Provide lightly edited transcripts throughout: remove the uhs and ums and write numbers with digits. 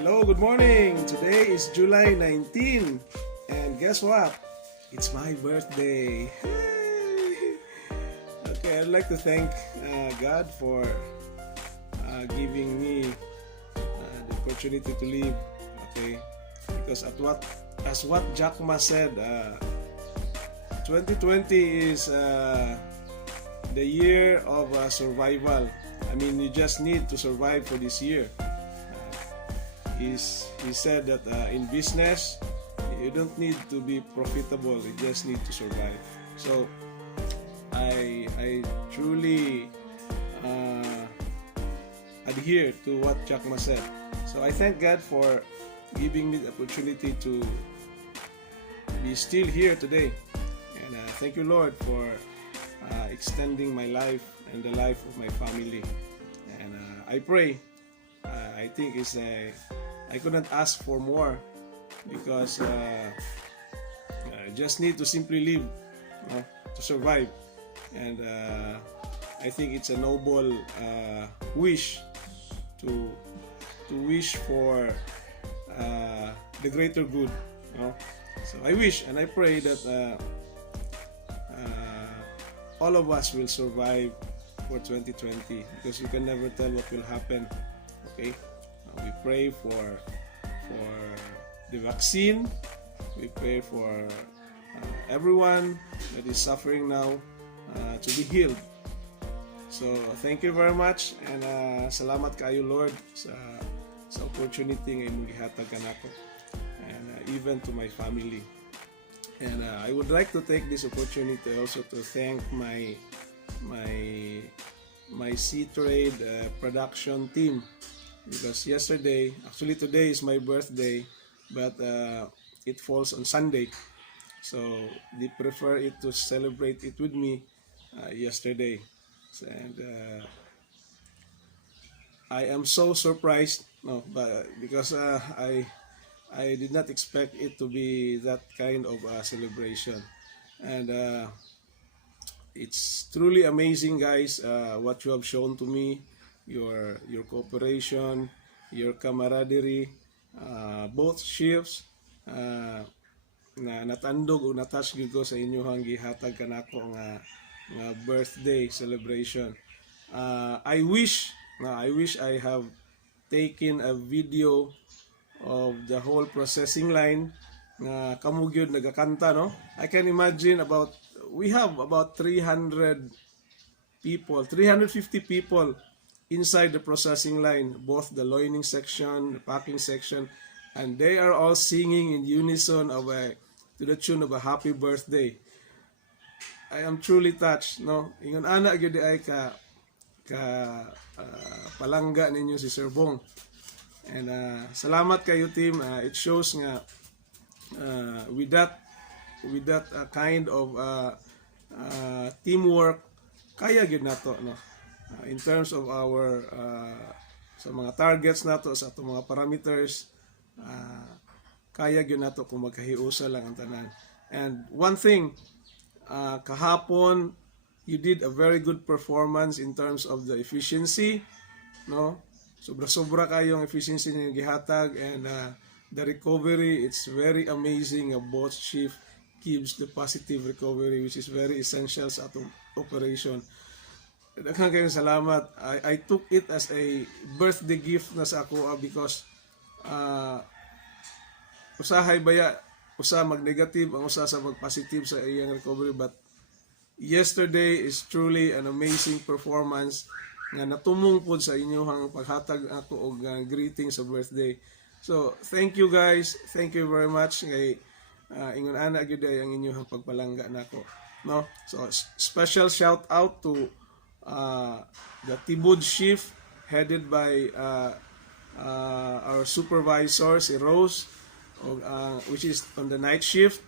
Hello, good morning. Today is July 19, and guess what? It's my birthday. Okay, I'd like to thank God for giving me the opportunity to live. Okay, because as what Jack Ma said, 2020 is the year of survival. I mean, you just need to survive for this year. He said that in business, you don't need to be profitable, you just need to survive. So I truly adhere to what Jack Ma said. So I thank God for giving me the opportunity to be still here today. And thank you, Lord, for extending my life and the life of my family. And I pray, I think I couldn't ask for more, because I just need to simply live to survive. And I think it's a noble wish to wish for the greater good. So I wish and I pray that all of us will survive for 2020, because you can never tell what will happen. Okay, we pray for the vaccine. We pray for everyone that is suffering now to be healed. So thank you very much, and salamat kayo, Lord, sa opportunity nga imong gihatag kanako, and even to my family. And I would like to take this opportunity also to thank my C-Trade production team, because actually today is my birthday, but it falls on Sunday, so they prefer it to celebrate it with me yesterday. And I am so surprised, because I did not expect it to be that kind of celebration. And it's truly amazing, guys, what you have shown to me, your cooperation, your camaraderie, both shifts, na natandog o natouch gyud ko sa inyong gihatag kanako nga birthday celebration. I wish I have taken a video of the whole processing line nga kamo gyud nagakanta, no? I can imagine we have about 350 people inside the processing line, both the loining section, the packing section, and they are all singing in unison to the tune of a happy birthday. I am truly touched, no? Ingon ana gyud ay ka palangga ninyo si Sir Bong. And salamat kayo, team. It shows nga with that kind of teamwork, kaya gyud nato, no? In terms of our sa mga targets nato, sa atong mga parameters, kaya gyud nato kung magkahiusa lang ang tanan. And one thing, kahapon you did a very good performance in terms of the efficiency, no? Sobra-sobra kayong efficiency niyo gihatag, and the recovery, it's very amazing. Both shift gives the positive recovery, which is very essential sa atong operation. Daghang kayong salamat. I took it as a birthday gift na sa ako, because usahay baya, usa mag-negative, ang usa sa mag-positive sa iyang recovery. But yesterday is truly an amazing performance nga natumong pod sa inyong paghatag ako og greeting sa birthday. So thank you, guys, thank you very much. Kay ingon ana gyud ay ang inyong pagpalangga nako, no? So special shout out to the Tibud shift headed by our supervisor, si Rose, which is on the night shift.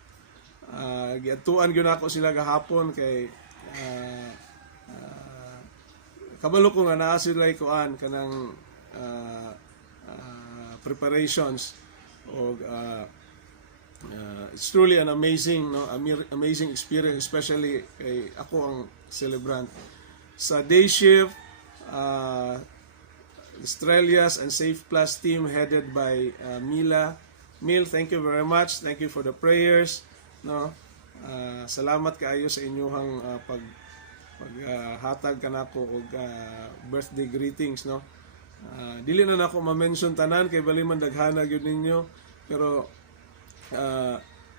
Giatuan gyud nako sila gahapon, kay kabalo ko nga naa sila kuan kanang preparations, og it's truly an amazing, no, amazing experience, especially kay ako ang celebrant. Sa day shift, Estrellas and Safe Plus team headed by Mila. Mil, thank you very much. Thank you for the prayers. No? Salamat kaayo sa inyong paghatag kanako og birthday greetings, no. Dili na nako ma-mention tanan kay bali man daghana gyud ninyo, pero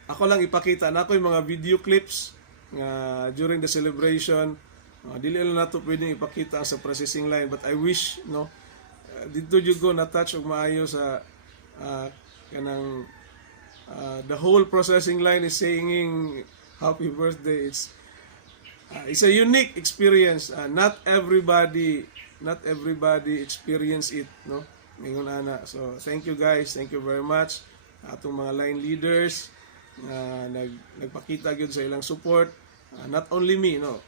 ako lang ipakita na ako yung mga video clips nga during the celebration. Dili lang nato pwedeng ipakita sa processing line, but I wish, no, dito jud ko na touch og maayo sa kanang the whole processing line is saying happy birthday. It's a unique experience. Not everybody experience it, no. Mingon ana. So thank you guys, thank you very much atong mga line leaders nagpakita gyud sa ilang support. Not only me, no,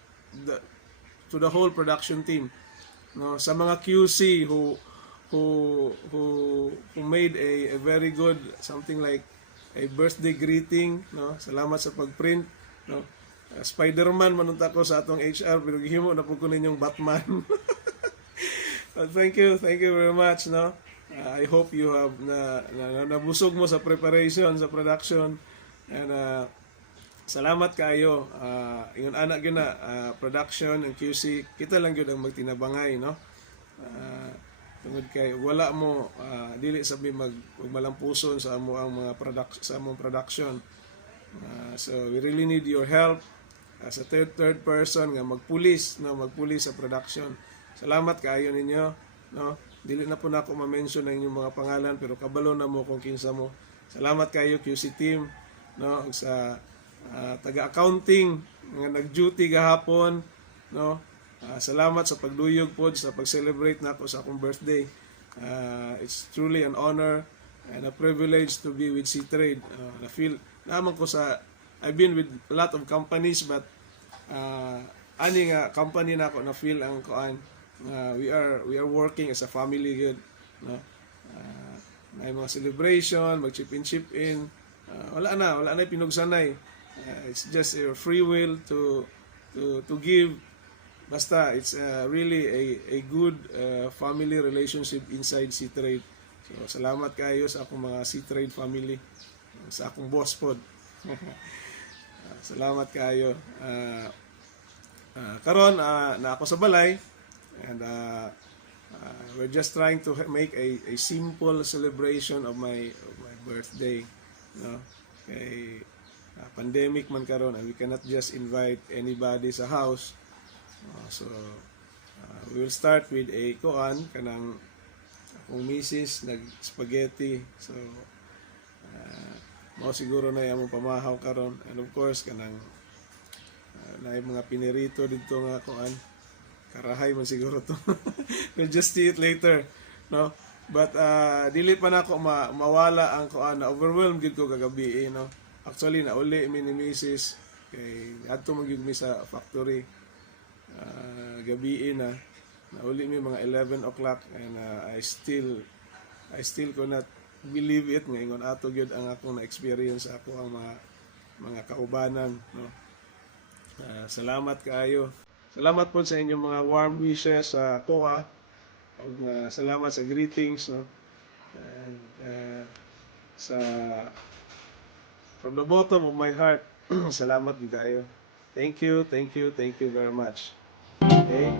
to the whole production team, no, sa mga QC who made a very good something like a birthday greeting, no. Salamat sa pagprint, no. Spider-Man manunta ko sa atong HR pero gihimo na pud ko ninyong Batman. Thank you very much, no. I hope you have nabusog mo sa preparation, sa production, and salamat kayo. Ingon anak gyud na production and QC kita lang gyud ang magtinabangay, no. Tungod kay wala mo dili sabi magmalampuson sa amo ang mga production. So we really need your help as a third person nga magpulis sa production. Salamat kaayo ninyo, no. Dili na po nako ma-mention ang inyong mga pangalan pero kabalo na mo kung kinsa mo. Salamat kayo QC team, no, sa taga-accounting nga nag-duty gahapon, no. Salamat sa pagduyog pod sa pag-celebrate nako sa akong birthday. It's truly an honor and a privilege to be with C-Trade. I feel naman ko I've been with a lot of companies, but ani nga company nako na feel ang kuan. We are working as a family good, no. May mga celebration, mag-chip in. Wala na pinugsanay. It's just a free will to give. Basta it's really a good family relationship inside C-Trade. So salamat kayo sa akong mga C-Trade family, sa akong boss pod. Salamat kayo. Karon na ako sa balay, and we're just trying to make a simple celebration of my birthday, no. Kay pandemic man karon and we cannot just invite anybody sa house. So we will start with a kanang akong misis nag spaghetti. So mao siguro na yung pamahaw karon, and of course kanang na mga pinirito dito nga karahay man siguro to. We'll just see it later, no. But dili pa nako mawala ang na overwhelmed gid ko kagabi, no. Actually nauli mi ni Mrs. kay adto man gyud mi sa factory gabi na nauli mi mga 11 o'clock, and I still could not believe it nga ingon ato gyud ang akong na-experience ako ang mga kaubanan, no. Salamat kaayo. Salamat po sa inyong mga warm wishes sa Koha. Salamat sa greetings, no. And from the bottom of my heart, salamat din kayo. Thank you very much. Okay?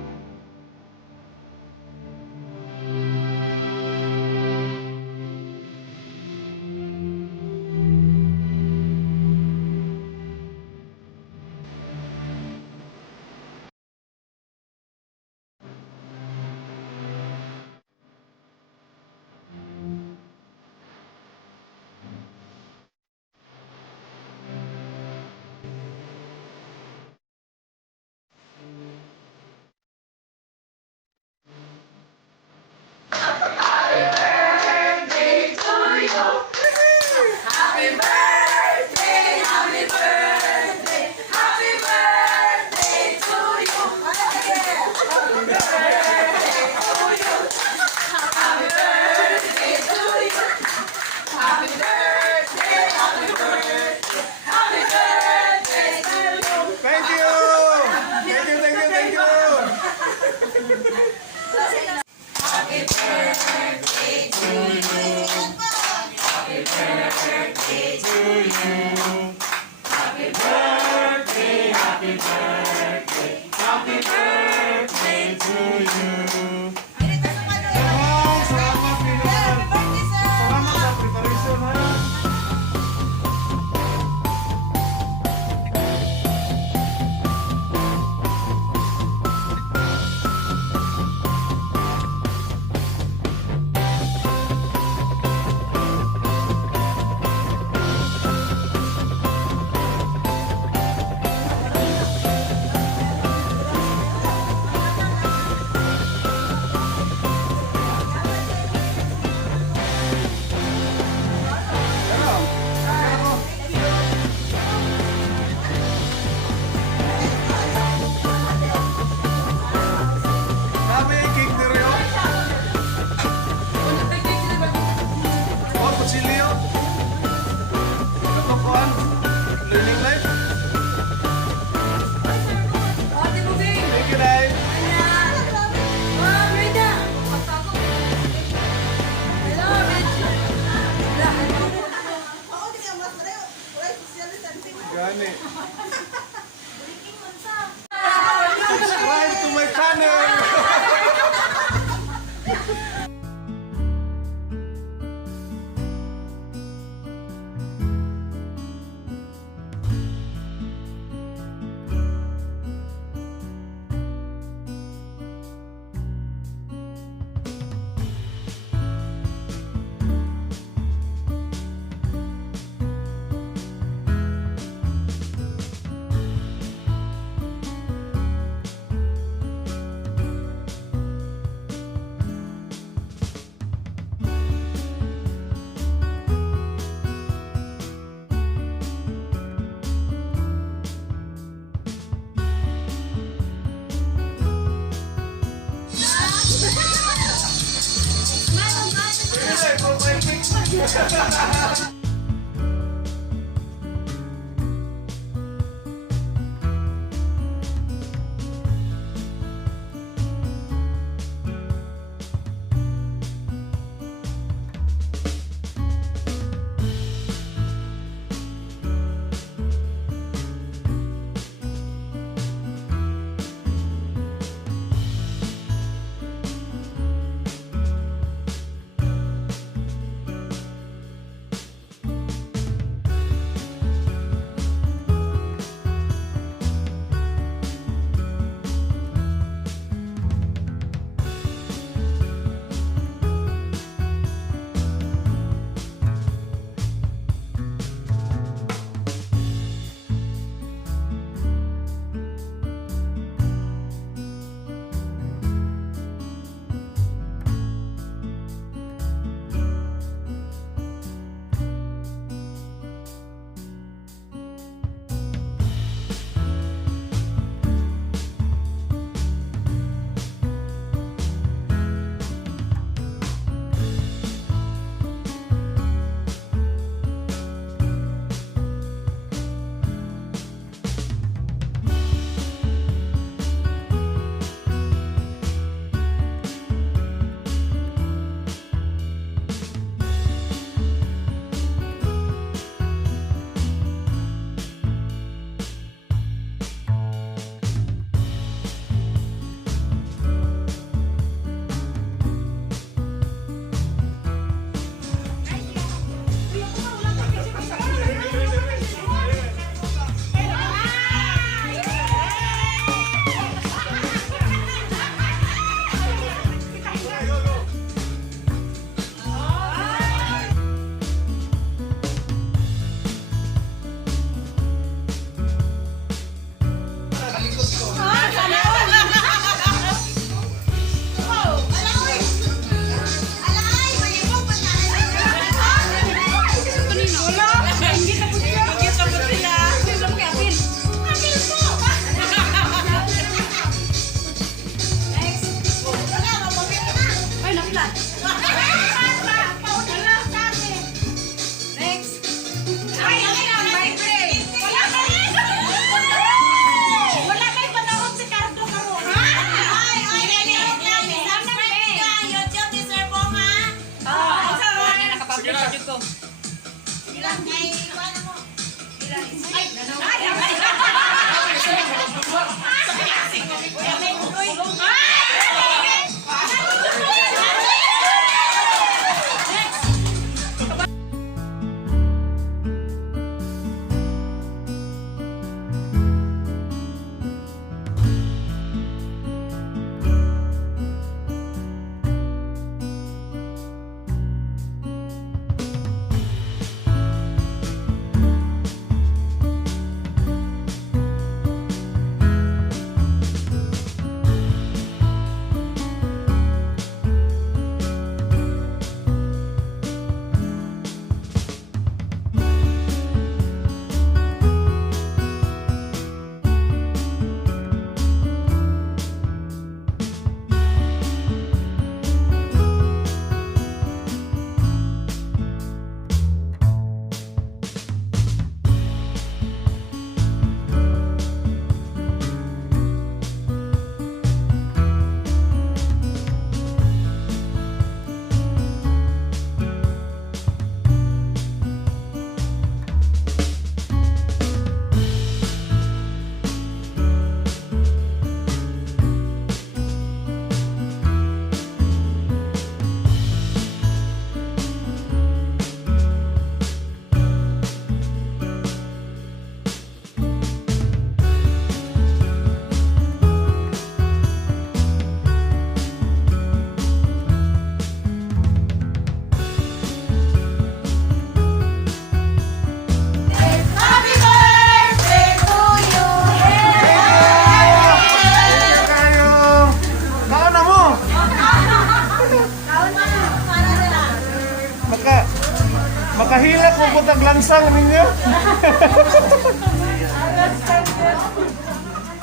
Makahila ko po taglansang ninyo.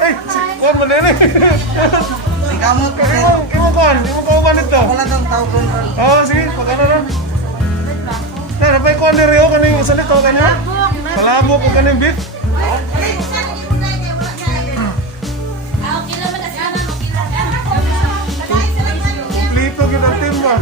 Ay, kuhan mo nene. Kamot ko rin. Imo kuhan ito. Wala kang tao control. Oo, sige, pagkano na. napay ko ni Rio kaning salito kanyo. Palabok ko kaning beef. Kumplito kita team ba?